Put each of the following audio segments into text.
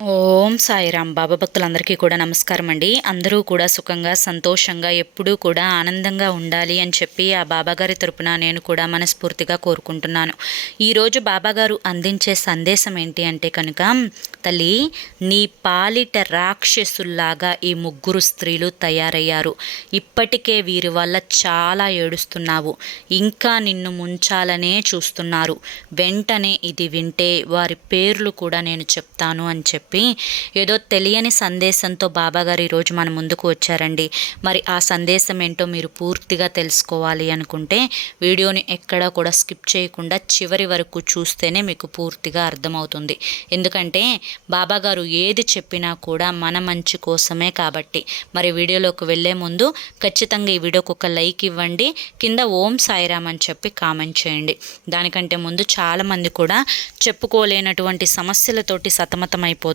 ఓం సాయిరామ్. బాబా భక్తులందరికీ కూడా నమస్కారం అండి అందరూ కూడా సుఖంగా సంతోషంగా ఎప్పుడూ కూడా ఆనందంగా ఉండాలి అని చెప్పి ఆ బాబాగారి తరపున నేను కూడా మనస్ఫూర్తిగా కోరుకుంటున్నాను. ఈరోజు బాబాగారు అందించే సందేశం ఏంటి అంటే కనుక తల్లి నీ పాలిట రాక్షసుల్లాగా ఈ ముగ్గురు స్త్రీలు తయారయ్యారు. ఇప్పటికే వీరి వల్ల చాలా ఏడుస్తున్నావు. ఇంకా నిన్ను ముంచాలనే చూస్తున్నారు. వెంటనే ఇది వింటే వారి పేర్లు కూడా నేను చెప్తాను అని చెప్పి చెప్పి ఏదో తెలియని సందేశంతో బాబాగారు ఈరోజు మన ముందుకు వచ్చారండి. మరి ఆ సందేశం ఏంటో మీరు పూర్తిగా తెలుసుకోవాలి అనుకుంటే వీడియోని ఎక్కడా కూడా స్కిప్ చేయకుండా చివరి వరకు చూస్తేనే మీకు పూర్తిగా అర్థమవుతుంది. ఎందుకంటే బాబాగారు ఏది చెప్పినా కూడా మన మంచి కోసమే కాబట్టి. మరి వీడియోలోకి వెళ్ళే ముందు ఖచ్చితంగా ఈ వీడియోకి ఒక లైక్ ఇవ్వండి. కింద ఓం సాయిరామ్ అని చెప్పి కామెంట్ చేయండి. దానికంటే ముందు చాలామంది కూడా చెప్పుకోలేనటువంటి సమస్యలతోటి సతమతమైపోతూ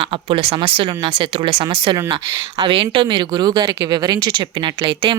అప్పుల సమస్యలున్నా శత్రువుల సమస్యలున్నా అవేంటో మీరు గురువుగారికి వివరించి చెప్పినట్లయితే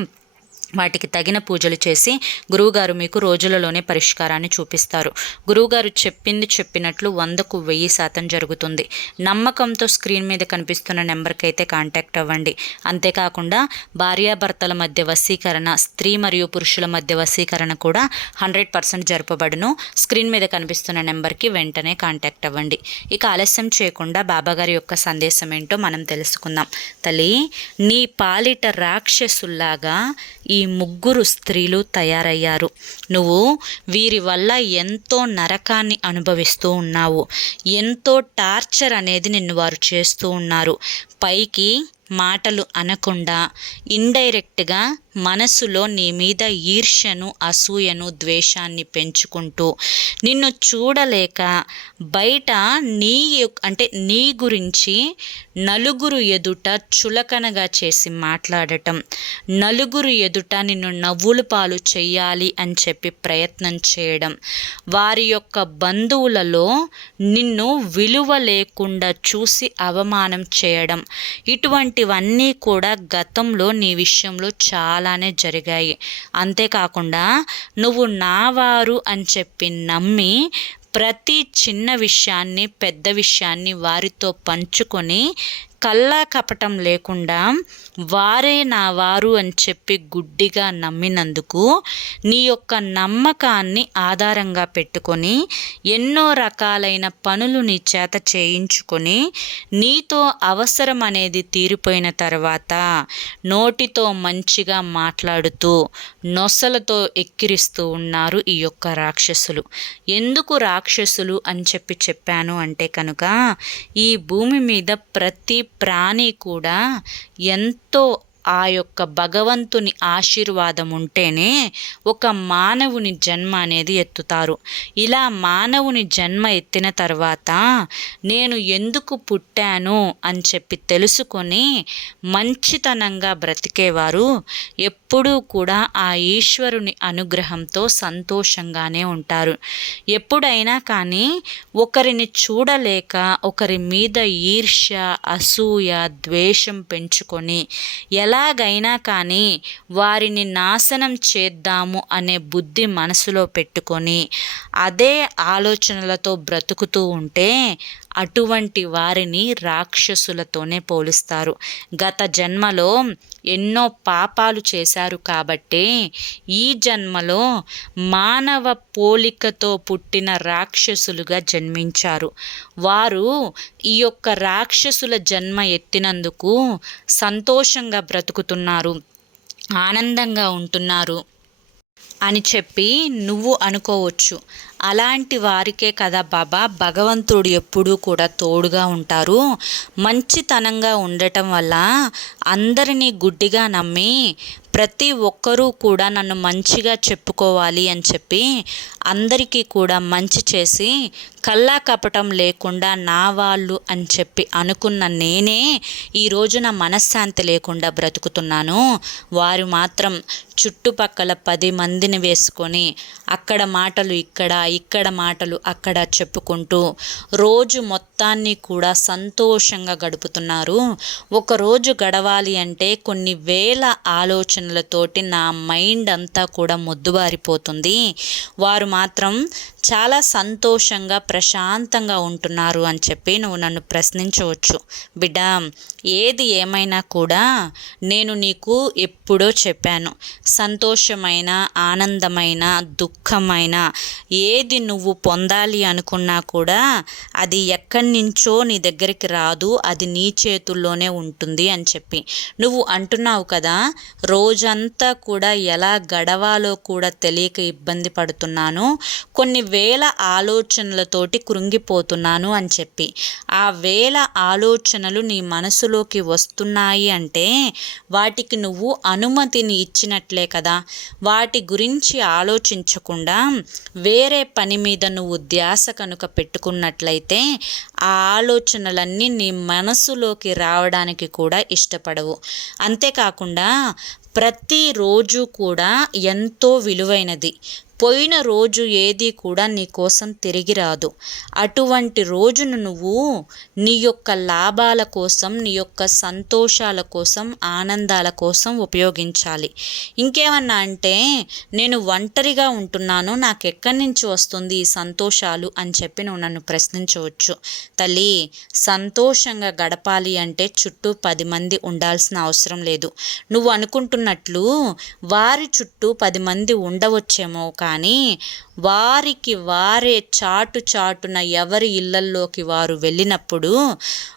వాటికి తగిన పూజలు చేసి గురువుగారు మీకు రోజులలోనే పరిష్కారాన్ని చూపిస్తారు. గురువుగారు చెప్పింది చెప్పినట్లు వందకు వెయ్యి శాతం జరుగుతుంది. నమ్మకంతో స్క్రీన్ మీద కనిపిస్తున్న నెంబర్కి అయితే కాంటాక్ట్ అవ్వండి. అంతేకాకుండా భార్యాభర్తల మధ్య వశీకరణ స్త్రీ మరియు పురుషుల మధ్య వశీకరణ కూడా హండ్రెడ్ పర్సెంట్ జరపబడును. స్క్రీన్ మీద కనిపిస్తున్న నెంబర్కి వెంటనే కాంటాక్ట్ అవ్వండి. ఇక ఆలస్యం చేయకుండా బాబాగారి యొక్క సందేశం ఏంటో మనం తెలుసుకుందాం. తల్లి నీ పాలిట రాక్షసుల్లాగా ఈ ముగ్గురు స్త్రీలు తయారయ్యారు. నువ్వు వీరి వల్ల ఎంతో నరకాన్ని అనుభవిస్తూ ఉన్నావు. ఎంతో టార్చర్ అనేది నిన్ను వారు చేస్తూ ఉన్నారు. పైకి మాటలు అనకుండా ఇండైరెక్ట్గా మనసులో నీ మీద ఈర్ష్యను అసూయను ద్వేషాన్ని పెంచుకుంటూ నిన్ను చూడలేక బయట నీ అంటే నీ గురించి నలుగురు ఎదుట చులకనగా చేసి మాట్లాడటం. నలుగురు ఎదుట నిన్ను నవ్వులు పాలు చెయ్యాలి అని చెప్పి ప్రయత్నం చేయడం. వారి యొక్క బంధువులలో నిన్ను విలువ లేకుండా చూసి అవమానం చేయడం. ఇటువంటివన్నీ కూడా గతంలో నీ విషయంలో చాలా చాలానే జరిగాయి. అంతేకాకుండా నువ్వు నా వారు అని చెప్పి నమ్మి ప్రతి చిన్న విషయాన్ని పెద్ద విషయాన్ని వారితో పంచుకొని కల్లా కపటం లేకుండా వారే నా వారు అని చెప్పి గుడ్డిగా నమ్మినందుకు నీ యొక్క నమ్మకాన్ని ఆధారంగా పెట్టుకొని ఎన్నో రకాలైన పనులు నీ చేత చేయించుకొని నీతో అవసరం అనేది తీరిపోయిన తర్వాత నోటితో మంచిగా మాట్లాడుతూ నొసలతో ఎక్కిరిస్తూ ఉన్నారు ఈ యొక్క రాక్షసులు. ఎందుకు రాక్షసులు అని చెప్పి చెప్పాను అంటే కనుక ఈ భూమి మీద ప్రతి ప్రాణి కూడా ఎంతో ఆ యొక్క భగవంతుని ఆశీర్వాదం ఉంటేనే ఒక మానవుని జన్మ అనేది ఎత్తుతారు. ఇలా మానవుని జన్మ ఎత్తిన తర్వాత నేను ఎందుకు పుట్టాను అని చెప్పి తెలుసుకొని మంచితనంగా బ్రతికేవారు ఎప్పుడూ కూడా ఆ ఈశ్వరుని అనుగ్రహంతో సంతోషంగానే ఉంటారు. ఎప్పుడైనా కానీ ఒకరిని చూడలేక ఒకరి మీద ఈర్ష్య అసూయ ద్వేషం పెంచుకొని ఎలాగైనా కానీ వారిని నాశనం చేద్దాము అనే బుద్ధి మనసులో పెట్టుకొని అదే ఆలోచనలతో బ్రతుకుతూ ఉంటే అటువంటి వారిని రాక్షసులతోనే పోలుస్తారు. గత జన్మలో ఎన్నో పాపాలు చేశారు కాబట్టే ఈ జన్మలో మానవ పోలికతో పుట్టిన రాక్షసులుగా జన్మించారు. వారు ఈ యొక్క రాక్షసుల జన్మ ఎత్తినందుకు సంతోషంగా బ్రతుకుతున్నారు. ఆనందంగా ఉంటున్నారు అని చెప్పి నువ్వు అనుకోవచ్చు. అలాంటి వారికే కదా బాబా భగవంతుడు ఎప్పుడూ కూడా తోడుగా ఉంటారు. మంచితనంగా ఉండటం వల్ల అందరినీ గుడ్డిగా నమ్మి ప్రతి ఒక్కరూ కూడా నన్ను మంచిగా చెప్పుకోవాలి అని చెప్పి అందరికీ కూడా మంచి చేసి కల్లా కపటం లేకుండా నా వాళ్ళు అని చెప్పి అనుకున్న నేనే ఈ రోజున మనశ్శాంతి లేకుండా బ్రతుకుతున్నాను. వారు మాత్రం చుట్టుపక్కల పది మందిని వేసుకొని అక్కడ మాటలు ఇక్కడ ఇక్కడ మాటలు అక్కడ చెప్పుకుంటూ రోజు మొత్తాన్ని కూడా సంతోషంగా గడుపుతున్నారు. ఒకరోజు గడవాలి అంటే కొన్ని వేల ఆలోచనలతోటి నా మైండ్ అంతా కూడా మొద్దుబారిపోతుంది. వారు మాత్రం చాలా సంతోషంగా ప్రశాంతంగా ఉంటున్నారు అని చెప్పి నువ్వు నన్ను ప్రశ్నించవచ్చు. బిడ్డ ఏది ఏమైనా కూడా నేను నీకు ఎప్పుడో చెప్పాను. సంతోషమైన ఆనందమైన దుఃఖమైన ఏది నువ్వు పొందాలి అనుకున్నా కూడా అది ఎక్కడి నుంచో నీ దగ్గరికి రాదు అది నీ చేతుల్లోనే ఉంటుంది అని చెప్పి. నువ్వు అంటున్నావు కదా రోజంతా కూడా ఎలా గడవాలో కూడా తెలియక ఇబ్బంది పడుతున్నాను కొన్ని వేల ఆలోచనలతోటి కృంగిపోతున్నాను అని చెప్పి. ఆ వేల ఆలోచనలు నీ మనసులో మనసులోకి వస్తున్నాయి అంటే వాటికి నువ్వు అనుమతిని ఇచ్చినట్లే కదా. వాటి గురించి ఆలోచించకుండా వేరే పని మీద నువ్వు ధ్యాస కనుక పెట్టుకున్నట్లయితే ఆ ఆలోచనలన్నీ నీ మనసులోకి రావడానికి కూడా ఇష్టపడవు. అంతేకాకుండా ప్రతిరోజు కూడా ఎంతో విలువైనది. పోయిన రోజు ఏది కూడా నీ కోసం తిరిగి రాదు. అటువంటి రోజును నువ్వు నీ యొక్క లాభాల కోసం నీ యొక్క సంతోషాల కోసం ఆనందాల కోసం ఉపయోగించాలి. ఇంకేమన్నా అంటే నేను ఒంటరిగా ఉంటున్నాను నాకు ఎక్కడి నుంచి వస్తుంది ఈ సంతోషాలు అని చెప్పి నువ్వు నన్ను ప్రశ్నించవచ్చు. తల్లి సంతోషంగా గడపాలి అంటే చుట్టూ పది మంది ఉండాల్సిన అవసరం లేదు. నువ్వు అనుకున్నట్లు వారి చుట్టూ పది మంది ఉండవచ్చేమో కానీ వారికి వారే చాటు చాటున ఎవరి ఇళ్ళల్లోకి వారు వెళ్ళినప్పుడు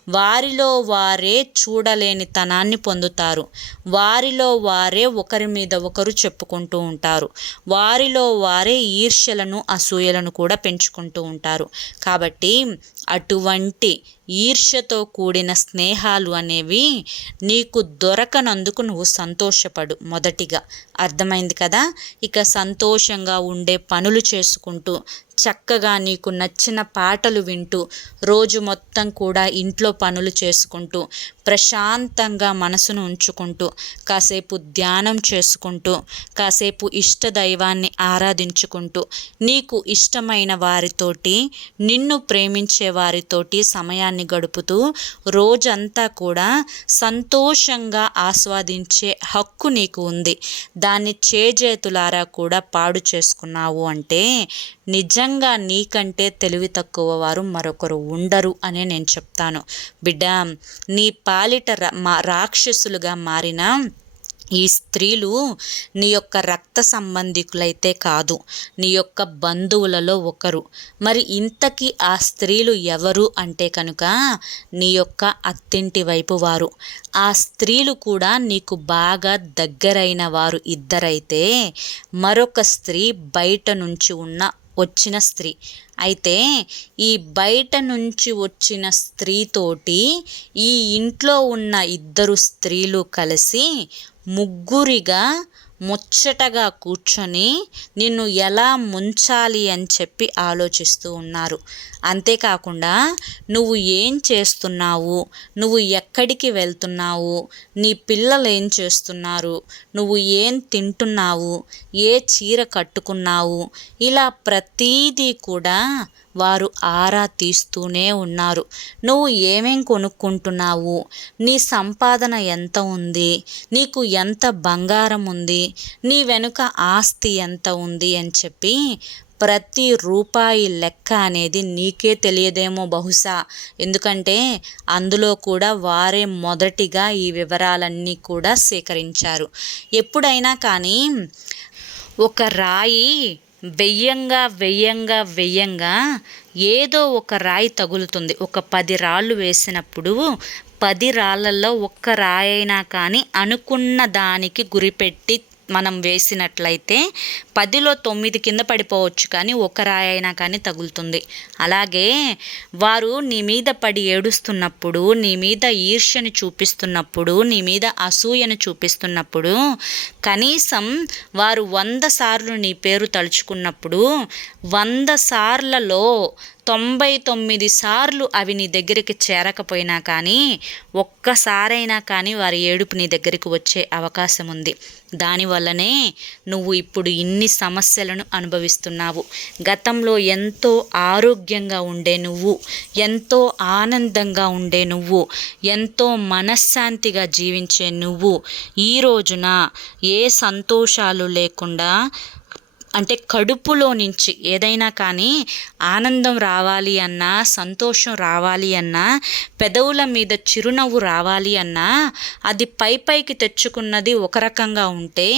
వారిలో వారే చూడలేని తనాన్ని పొందుతారు. వారిలో వారే ఒకరి మీద ఒకరు చెప్పుకుంటూ ఉంటారు. వారిలో వారే ఈర్ష్యలను అసూయలను కూడా పెంచుకుంటూ ఉంటారు. కాబట్టి అటువంటి ఈర్ష్యతో కూడిన స్నేహాలు అనేవి నీకు దొరకనందుకు నువ్వు సంతోషపడు మొదటిగా. అర్థమైంది కదా? ఇక సంతోషంగా ఉండే పనులు చేసుకుంటూ చక్కగా నీకు నచ్చిన పాటలు వింటూ రోజు మొత్తం కూడా ఇంట్లో పనులు చేసుకుంటూ ప్రశాంతంగా మనసును ఉంచుకుంటూ కాసేపు ధ్యానం చేసుకుంటూ కాసేపు ఇష్ట దైవాన్ని ఆరాధించుకుంటూ నీకు ఇష్టమైన వారితోటి నిన్ను ప్రేమించే వారితోటి సమయాన్ని గడుపుతూ రోజంతా కూడా సంతోషంగా ఆస్వాదించే హక్కు నీకు ఉంది. దాన్ని చేజేతులారా కూడా పాడు చేసుకున్నావు అంటే నిజంగా నీకంటే తెలివి తక్కువ వారు మరొకరు ఉండరు అనే నేను చెప్తాను. బిడ్డ నీ పాలిట మా రాక్షసులుగా మారిన ఈ స్త్రీలు నీ యొక్క రక్త సంబంధికులైతే కాదు నీ యొక్క బంధువులలో ఒకరు. మరి ఇంతకీ ఆ స్త్రీలు ఎవరు అంటే కనుక నీ యొక్క అత్తింటి వైపు వారు. ఆ స్త్రీలు కూడా నీకు బాగా దగ్గరైన వారు ఇద్దరైతే మరొక స్త్రీ బయట నుంచి ఉన్న వచ్చిన స్త్రీ. అయితే ఈ బయట నుంచి వచ్చిన స్త్రీతోటి ఈ ఇంట్లో ఉన్న ఇద్దరు స్త్రీలు కలిసి ముగ్గురిగా ముచ్చటగా కూర్చొని నిన్ను ఎలా ముంచాలి అని చెప్పి ఆలోచిస్తూ ఉన్నారు. అంతేకాకుండా నువ్వు ఏం చేస్తున్నావు? నువ్వు ఎక్కడికి వెళ్తున్నావు? నీ పిల్లలు ఏం చేస్తున్నారు? నువ్వు ఏం తింటున్నావు? ఏ చీర కట్టుకున్నావు? ఇలా ప్రతీదీ కూడా వారు ఆరా తీస్తూనే ఉన్నారు. నువ్వు ఏమేం కొనుక్కుంటున్నావు? నీ సంపాదన ఎంత ఉంది? నీకు ఎంత బంగారం ఉంది? నీ వెనుక ఆస్తి ఎంత ఉంది? అని చెప్పి ప్రతి రూపాయి లెక్క అనేది నీకే తెలియదేమో బహుశా. ఎందుకంటే అందులో కూడా వారే మొదటిగా ఈ వివరాలన్నీ కూడా సేకరించారు. ఎప్పుడైనా కానీ ఒక రాయి వెయ్యంగా వెయ్యంగా వెయ్యంగా ఏదో ఒక రాయి తగులుతుంది. ఒక పది రాళ్ళు వేసినప్పుడు పది రాళ్ళల్లో ఒక్క రాయి అయినా కానీ అనుకున్న దానికి గురిపెట్టి మనం వేసినట్లయితే పదిలో తొమ్మిది కింద పడిపోవచ్చు కానీ ఒక రాయి అయినా కానీ తగులుతుంది. అలాగే వారు నీ మీద పడి ఏడుస్తున్నప్పుడు నీ మీద ఈర్ష్యని చూపిస్తున్నప్పుడు నీ మీద అసూయను చూపిస్తున్నప్పుడు కనీసం వారు వంద సార్లు నీ పేరు తలుచుకున్నప్పుడు వంద సార్లలో తొంభై తొమ్మిది సార్లు అవి నీ దగ్గరికి చేరకపోయినా కానీ ఒక్కసారైనా కానీ వారి ఏడుపు నీ దగ్గరికి వచ్చే అవకాశం ఉంది. దానివల్లనే నువ్వు ఇప్పుడు ఇన్ని సమస్యలను అనుభవిస్తున్నావు. గతంలో ఎంతో ఆరోగ్యంగా ఉండే నువ్వు ఎంతో ఆనందంగా ఉండే నువ్వు ఎంతో మనశ్శాంతిగా జీవించే నువ్వు ఈ రోజున ఏ సంతోషాలు లేకుండా అంటే కడుపులో నుంచి ఏదైనా కానీ ఆనందం రావాలి అన్నా సంతోషం రావాలి అన్నా పెదవుల మీద చిరునవ్వు రావాలి అన్నా అది పై పైకి తెచ్చుకున్నది ఒక రకంగా ఉంటే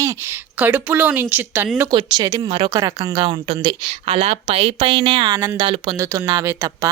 కడుపులో నుంచి తన్నుకొచ్చేది మరొక రకంగా ఉంటుంది. అలా పై పైనే ఆనందాలు పొందుతున్నావే తప్ప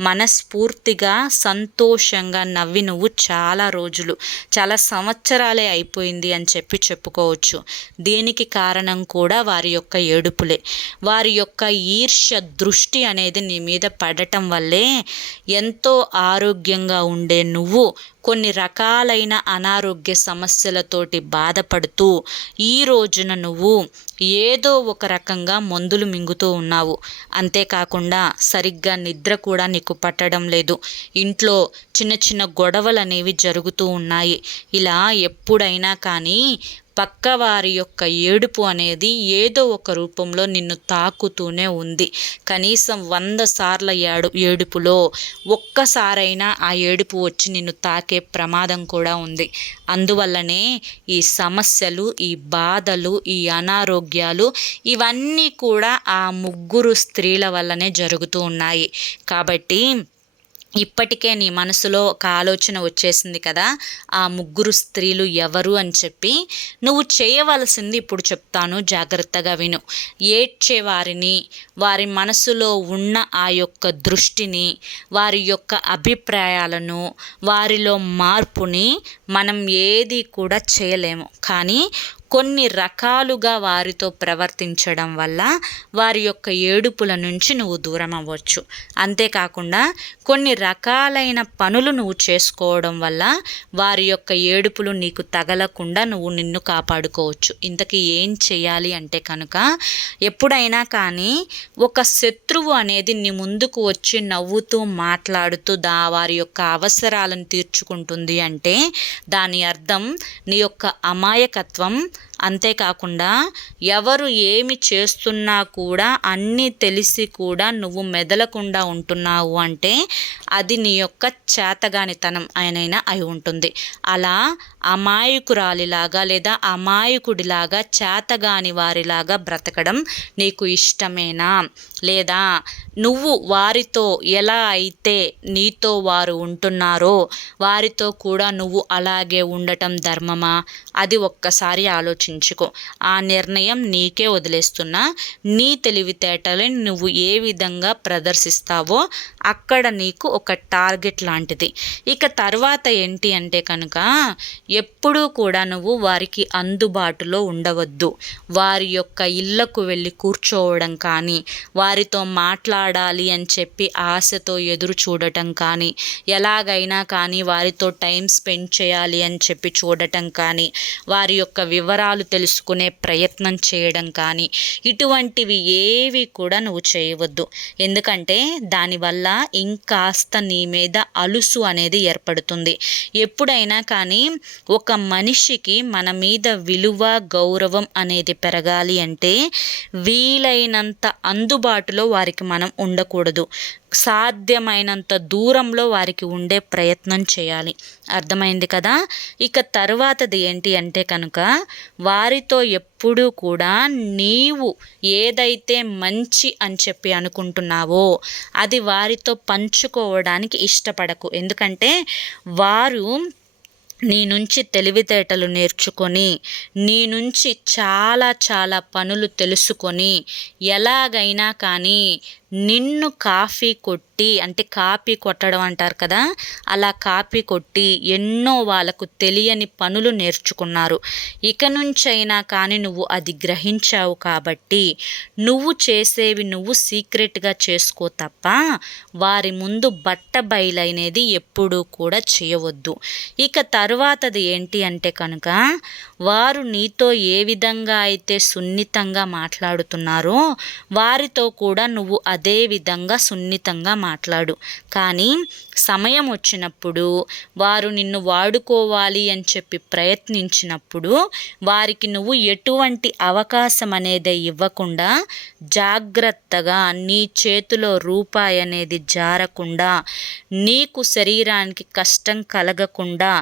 మనస్ఫూర్తిగా సంతోషంగా నవ్వి నువ్వు చాలా రోజులు చాలా సంవత్సరాలే అయిపోయింది అని చెప్పి చెప్పుకోవచ్చు. దీనికి కారణం కూడా వారి యొక్క ఏడుపులే. వారి యొక్క ఈర్ష్య దృష్టి అనేది నీ మీద పడటం వల్లే ఎంతో ఆరోగ్యంగా ఉండే నువ్వు కొన్ని రకాలైన అనారోగ్య సమస్యలతోటి బాధపడుతూ ఈ రోజున నువ్వు ఏదో ఒక రకంగా మందులు మింగుతూ ఉన్నావు. అంతేకాకుండా సరిగ్గా నిద్ర కూడా నీకు పట్టడం లేదు. ఇంట్లో చిన్న చిన్న గొడవలు అనేవి జరుగుతూ ఉన్నాయి. ఇలా ఎప్పుడైనా కానీ పక్కవారి యొక్క ఏడుపు అనేది ఏదో ఒక రూపంలో నిన్ను తాకుతూనే ఉంది. కనీసం వంద సార్ల ఏడు ఏడుపులో ఒక్కసారైనా ఆ ఏడుపు వచ్చి నిన్ను తాకే ప్రమాదం కూడా ఉంది. అందువల్లనే ఈ సమస్యలు ఈ బాధలు ఈ అనారోగ్యాలు ఇవన్నీ కూడా ఆ ముగ్గురు స్త్రీల వల్లనే జరుగుతూ ఉన్నాయి. కాబట్టి ఇప్పటికే నీ మనసులో ఒక ఆలోచన వచ్చేసింది కదా ఆ ముగ్గురు స్త్రీలు ఎవరు అని చెప్పి నువ్వు చేయవలసింది ఇప్పుడు చెప్తాను జాగ్రత్తగా విను. ఏడ్చే వారిని వారి మనసులో ఉన్న ఆ యొక్క దృష్టిని వారి యొక్క అభిప్రాయాలను వారిలో మార్పుని మనం ఏది కూడా చేయలేము. కానీ కొన్ని రకాలుగా వారితో ప్రవర్తించడం వల్ల వారి యొక్క ఏడుపుల నుంచి నువ్వు దూరం అవ్వచ్చు అంతేకాకుండా కొన్ని రకాలైన పనులు నువ్వు చేసుకోవడం వల్ల వారి యొక్క ఏడుపులు నీకు తగలకుండా నువ్వు నిన్ను కాపాడుకోవచ్చు. ఇంతకీ ఏం చేయాలి అంటే కనుక ఎప్పుడైనా కానీ ఒక శత్రువు అనేది నీ ముందుకు వచ్చి నవ్వుతూ మాట్లాడుతూ దా వారి యొక్క అవసరాలను తీర్చుకుంటుంది అంటే దాని అర్థం నీ యొక్క అమాయకత్వం అంతేకాకుండా ఎవరు ఏమి చేస్తున్నా కూడా అన్నీ తెలిసి కూడా నువ్వు మెదలకుండా ఉంటున్నావు అంటే అది నీ యొక్క చేతగానితనం ఆయనైనా అయి ఉంటుంది. అలా అమాయకురాలిలాగా లేదా అమాయకుడిలాగా చేతగాని వారిలాగా బ్రతకడం నీకు ఇష్టమేనా? లేదా నువ్వు వారితో ఎలా అయితే నీతో వారు ఉంటున్నారో వారితో కూడా నువ్వు అలాగే ఉండటం ధర్మమా? అది ఒక్కసారి ఆలోచించుకో. ఆ నిర్ణయం నీకే వదిలేస్తున్నా నీ తెలివితేటలు నువ్వు ఏ విధంగా ప్రదర్శిస్తావో అక్కడ నీకు ఒక టార్గెట్ లాంటిది. ఇక తర్వాత ఏంటి అంటే కనుక ఎప్పుడూ కూడా నువ్వు వారికి అందుబాటులో ఉండవద్దు. వారి యొక్క ఇళ్ళకు వెళ్ళి కూర్చోవడం కానీ వారితో మాట్లాడాలి అని చెప్పి ఆశతో ఎదురు చూడటం కానీ ఎలాగైనా కానీ వారితో టైం స్పెండ్ చేయాలి అని చెప్పి చూడటం కానీ వారి యొక్క వివరాలు తెలుసుకునే ప్రయత్నం చేయడం కానీ ఇటువంటివి ఏవి కూడా నువ్వు చేయవద్దు. ఎందుకంటే దానివల్ల ఇంకాస్త నీ మీద అలుసు అనేది ఏర్పడుతుంది. ఎప్పుడైనా కానీ ఒక మనిషికి మన మీద విలువ గౌరవం అనేది పెరగాలి అంటే వీలైనంత అందుబాటులో వారికి మనం ఉండకూడదు. సాధ్యమైనంత దూరంలో వారికి ఉండే ప్రయత్నం చేయాలి. అర్థమైంది కదా? ఇక తర్వాతది ఏంటి అంటే కనుక వారితో ఎప్పుడూ కూడా నీవు ఏదైతే మంచి అని చెప్పి అనుకుంటున్నావో అది వారితో పంచుకోవడానికి ఇష్టపడకు. ఎందుకంటే వారు నీ నుంచి తెలివితేటలు నేర్చుకొని నీ నుంచి చాలా చాలా పనులు తెలుసుకొని ఎలాగైనా కానీ నిన్ను కాఫీ కొట్టి అంటే కాపీ కొట్టడం అంటారు కదా అలా కాపీ కొట్టి ఎన్నో వాళ్ళకు తెలియని పనులు నేర్చుకున్నారు. ఇక నుంచైనా కానీ నువ్వు అది గ్రహించావు కాబట్టి నువ్వు చేసేవి నువ్వు సీక్రెట్గా చేసుకో తప్ప వారి ముందు బట్ట బయలైనది ఎప్పుడూ కూడా చేయవద్దు. ఇక తర్వాతది ఏంటి అంటే కనుక వారు నీతో ఏ విధంగా అయితే సున్నితంగా మాట్లాడుతున్నారో వారితో కూడా నువ్వు అదే విధంగా సున్నితంగా మాట్లాడు. కానీ సమయం వచ్చినప్పుడు వారు నిన్ను వాడుకోవాలి అని చెప్పి ప్రయత్నించినప్పుడు వారికి నువ్వు ఎటువంటి అవకాశం అనేది ఇవ్వకుండా జాగ్రత్తగా నీ చేతిలో రూపాయి అనేది జారకుండా నీకు శరీరానికి కష్టం కలగకుండా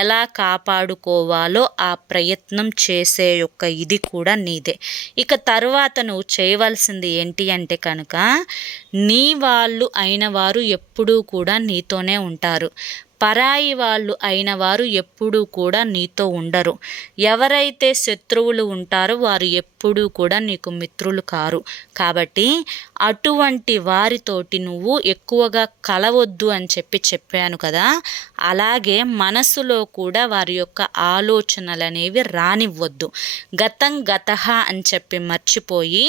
ఎలా కాపాడుకోవాలో ఆ ప్రయత్నం చేసే యొక్క ఇది కూడా నీదే. ఇక తర్వాత నువ్వు చేయవలసింది ఏంటి అంటే కనుక నీ వాళ్ళు అయిన వారు ఎప్పుడూ కూడా నీ నీతోనే ఉంటారు. పరాయి వాళ్ళు అయిన వారు ఎప్పుడూ కూడా నీతో ఉండరు. ఎవరైతే శత్రువులు ఉంటారో వారు ఎప్పుడూ కూడా నీకు మిత్రులు కారు. కాబట్టి అటువంటి వారితోటి నువ్వు ఎక్కువగా కలవద్దు అని చెప్పి చెప్పాను కదా అలాగే మనసులో కూడా వారి యొక్క ఆలోచనలు అనేవి రానివ్వద్దు. గతం గత అని చెప్పి మర్చిపోయి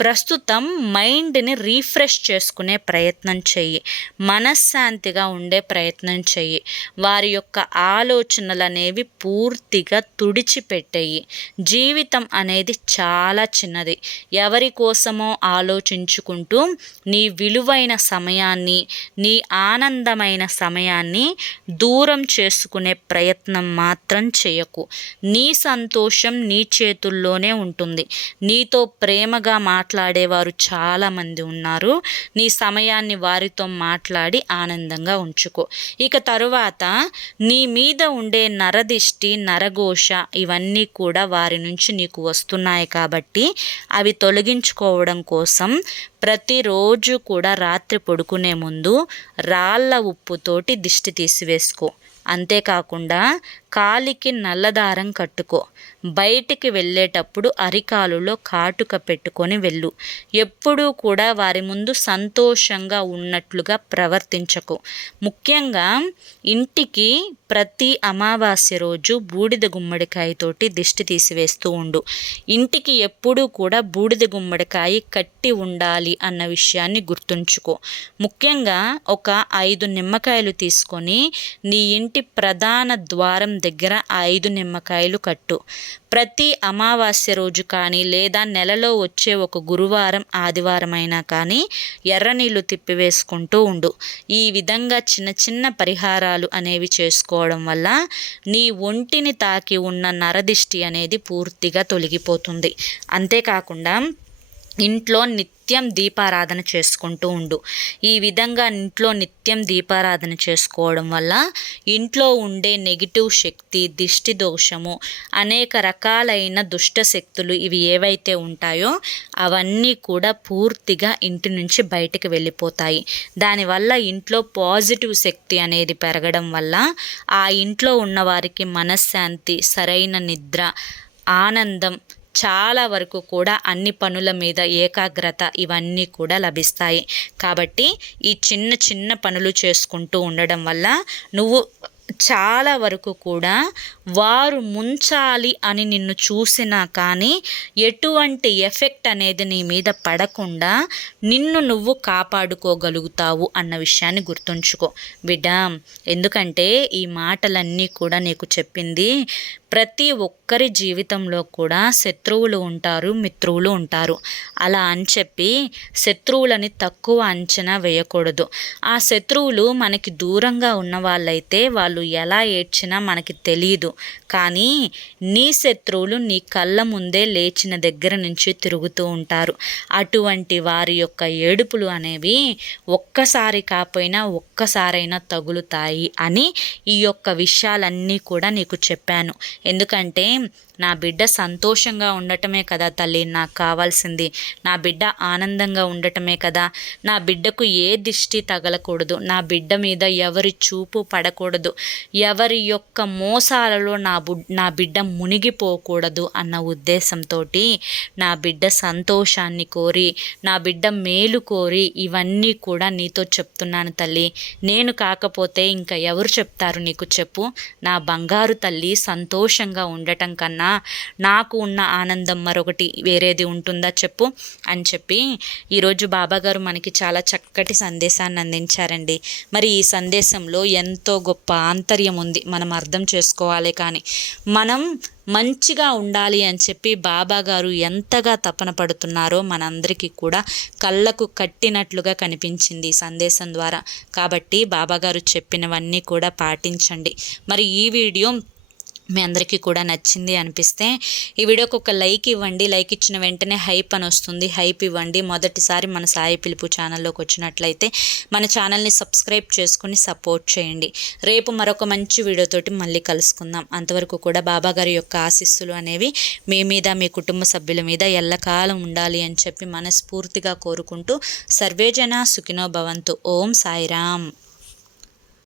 ప్రస్తుతం మైండ్ని రీఫ్రెష్ చేసుకునే ప్రయత్నం చెయ్యి. మనశ్శాంతిగా ఉండే ప్రయత్నం చెయ్యి. వారి యొక్క ఆలోచనలు అనేవి పూర్తిగా తుడిచిపెట్టేయి. జీవితం అనేది చాలా చిన్నది. ఎవరి కోసమో ఆలోచించుకుంటూ నీ విలువైన సమయాన్ని నీ ఆనందమైన సమయాన్ని దూరం చేసుకునే ప్రయత్నం మాత్రం చేయకు నీ సంతోషం నీ చేతుల్లోనే ఉంటుంది. నీతో ప్రేమగా మా మాట్లాడేవారు చాలామంది ఉన్నారు. నీ సమయాన్ని వారితో మాట్లాడి ఆనందంగా ఉంచుకో. ఇక తరువాత నీ మీద ఉండే నరదిష్టి నరఘోష ఇవన్నీ కూడా వారి నుంచి నీకు వస్తున్నాయి కాబట్టి అవి తొలగించుకోవడం కోసం ప్రతిరోజు కూడా రాత్రి పడుకునే ముందు రాళ్ళ ఉప్పుతోటి దిష్టి తీసివేసుకో. అంతేకాకుండా కాలికి నల్లదారం కట్టుకో. బయటికి వెళ్ళేటప్పుడు అరికాలులో కాటుక పెట్టుకొని వెళ్ళు. ఎప్పుడూ కూడా వారి ముందు సంతోషంగా ఉన్నట్లుగా ప్రవర్తించకు. ముఖ్యంగా ఇంటికి ప్రతి అమావాస్య రోజు బూడిద గుమ్మడికాయతోటి దిష్టి తీసివేస్తూ ఉండు. ఇంటికి ఎప్పుడూ కూడా బూడిద గుమ్మడికాయ కట్టి ఉండాలి అన్న విషయాన్ని గుర్తుంచుకో. ముఖ్యంగా ఒక ఐదు నిమ్మకాయలు తీసుకొని నీ ఇంటి ప్రధాన ద్వారం దగ్గర ఐదు నిమ్మకాయలు కట్టు. ప్రతి అమావాస్య రోజు కానీ లేదా నెలలో వచ్చే ఒక గురువారం ఆదివారం అయినా కానీ ఎర్ర నీళ్ళు తిప్పివేసుకుంటూ ఉండు. ఈ విధంగా చిన్న చిన్న పరిహారాలు అనేవి చేసుకోవడం వల్ల నీ ఒంటిని తాకి ఉన్న నరదిష్టి అనేది పూర్తిగా తొలగిపోతుంది. అంతేకాకుండా ఇంట్లో నిత్య నిత్యం దీపారాధన చేసుకుంటూ ఉండు. ఈ విధంగా ఇంట్లో నిత్యం దీపారాధన చేసుకోవడం వల్ల ఇంట్లో ఉండే నెగిటివ్ శక్తి దిష్టి దోషము అనేక రకాలైన దుష్ట శక్తులు ఇవి ఏవైతే ఉంటాయో అవన్నీ కూడా పూర్తిగా ఇంటి నుంచి బయటకు వెళ్ళిపోతాయి. దానివల్ల ఇంట్లో పాజిటివ్ శక్తి అనేది పెరగడం వల్ల ఆ ఇంట్లో ఉన్నవారికి మనశ్శాంతి సరైన నిద్ర ఆనందం చాలా వరకు కూడా అన్ని పనుల మీద ఏకాగ్రత ఇవన్నీ కూడా లభిస్తాయి. కాబట్టి ఈ చిన్న చిన్న పనులు చేసుకుంటూ ఉండడం వల్ల నువ్వు చాలా వరకు కూడా వారు ముంచాలి అని నిన్ను చూసినా కానీ ఎటువంటి ఎఫెక్ట్ అనేది నీ మీద పడకుండా నిన్ను నువ్వు కాపాడుకోగలుగుతావు అన్న విషయాన్ని గుర్తుంచుకో. బిడ్డ ఎందుకంటే ఈ మాటలన్నీ కూడా నీకు చెప్పింది ప్రతి ఒక్కరి జీవితంలో కూడా శత్రువులు ఉంటారు మిత్రువులు ఉంటారు. అలా అని చెప్పి శత్రువులని తక్కువ అంచనా వేయకూడదు. ఆ శత్రువులు మనకి దూరంగా ఉన్న వాళ్ళైతే వాళ్ళు ఎలా ఏడ్చినా మనకి తెలియదు కానీ నీ శత్రువులు నీ కళ్ళ ముందే లేచిన దగ్గర నుంచి తిరుగుతూ ఉంటారు. అటువంటి వారి యొక్క ఏడుపులు అనేవి ఒక్కసారి కాకపోయినా ఒక్కసారైనా తగులుతాయి అని ఈ యొక్క విషయాలన్నీ కూడా నీకు చెప్పాను. ఎందుకంటే నా బిడ్డ సంతోషంగా ఉండటమే కదా తల్లి నాకు కావాల్సింది. నా బిడ్డ ఆనందంగా ఉండటమే కదా. నా బిడ్డకు ఏ దిష్టి తగలకూడదు. నా బిడ్డ మీద ఎవరి చూపు పడకూడదు. ఎవరి యొక్క మోసాలలో నా బు నా బిడ్డ మునిగిపోకూడదు అన్న ఉద్దేశంతో నా బిడ్డ సంతోషాన్ని కోరి నా బిడ్డ మేలు కోరి ఇవన్నీ కూడా నీతో చెప్తున్నాను తల్లి. నేను కాకపోతే ఇంకా ఎవరు చెప్తారు నీకు చెప్పు. నా బంగారు తల్లి సంతోషంగా ఉండటం కన్నా నాకు ఉన్న ఆనందం మరొకటి వేరేది ఉంటుందా చెప్పు అని చెప్పి ఈరోజు బాబాగారు మనకి చాలా చక్కటి సందేశాన్ని అందించారండి. మరి ఈ సందేశంలో ఎంతో గొప్ప ఆంతర్యం ఉంది. మనం అర్థం చేసుకోవాలి కానీ మనం మంచిగా ఉండాలి అని చెప్పి బాబా గారు ఎంతగా తపన పడుతున్నారో మనందరికీ కూడా కళ్ళకు కట్టినట్లుగా కనిపించింది ఈ సందేశం ద్వారా. కాబట్టి బాబాగారు చెప్పినవన్నీ కూడా పాటించండి. మరి ఈ వీడియో మీ అందరికీ కూడా నచ్చింది అనిపిస్తే ఈ వీడియోకి ఒక లైక్ ఇవ్వండి. లైక్ ఇచ్చిన వెంటనే హైప్ అని వస్తుంది. హైప్ ఇవ్వండి. మొదటిసారి మన సాయి పిలుపు ఛానల్లోకి వచ్చినట్లయితే మన ఛానల్ని సబ్స్క్రైబ్ చేసుకుని సపోర్ట్ చేయండి. రేపు మరొక మంచి వీడియోతోటి మళ్ళీ కలుసుకుందాం. అంతవరకు కూడా బాబా గారి యొక్క ఆశీస్సులు అనేవి మీ మీద మీ కుటుంబ సభ్యుల మీద ఎల్లకాలం ఉండాలి అని చెప్పి మనస్ఫూర్తిగా కోరుకుంటూ సర్వేజన సుఖినో భవంతు. ఓం సాయిరామ్.